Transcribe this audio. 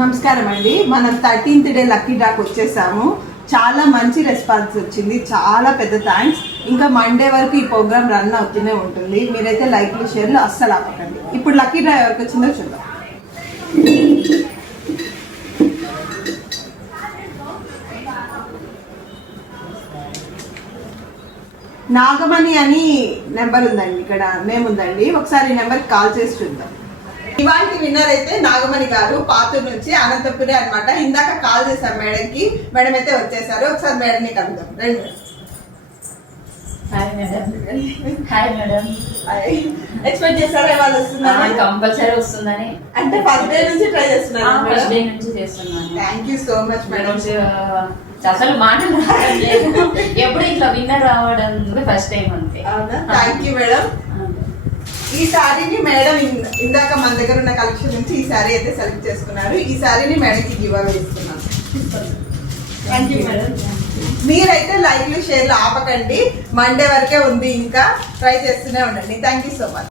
నమస్కారం అండి. మనం 13th డే లక్కీ డ్రాక్ వచ్చేసాము. చాలా మంచి రెస్పాన్స్ వచ్చింది. చాలా పెద్ద థ్యాంక్స్. ఇంకా మండే వరకు ఈ ప్రోగ్రామ్ రన్ అవుతూనే ఉంటుంది. మీరైతే లైక్లు షేర్లు అస్సలు ఆపకండి. ఇప్పుడు లక్కీ డ్రా ఎవరికి వచ్చిందో చూద్దాం. నాగమణి అని నెంబర్ ఉందండి, ఇక్కడ నేమ్ ఉందండి. ఒకసారి ఈ నెంబర్కి కాల్ చేసి చూద్దాం. ఇవాళ విన్నర్ అయితే నాగమణి గారు, పాతూరు నుంచి, అనంతపురి అనమాట. ఇందాక కాల్ చేశారు మేడంకి, మేడం అయితే వచ్చేసారు. ఒకసారి మేడంని కలుద్దాం. రండి. Hi madam. Hi madam. Expect చేస్తారా వాళ్ళు వస్తున్నారు? కంపల్సరీ వస్తుందని. అంటే ఫస్ట్ డే నుంచి ట్రై చేస్తున్నారు? ఫస్ట్ డే నుంచి చేస్తున్నాను. Thank you so much madam. అసలు మాటలు రావట్లేదు. ఎప్పుడు ఇట్లా విన్నర్ రావడం ఫస్ట్ టైం అంతే. Thank you madam. ఈ శారీని మేడం ఇందాక మన దగ్గర ఉన్న కలెక్షన్ నుంచి ఈ శారీ అయితే సెలెక్ట్ చేసుకున్నారు. ఈ శారీని మేడంకి గివ్ అవే ఇస్తున్నాను. Thank you madam. మీరైతే లైక్లు షేర్లు ఆపకండి. మండే వరకే ఉంది, ఇంకా ట్రై చేస్తూనే ఉండండి. Thank you so much.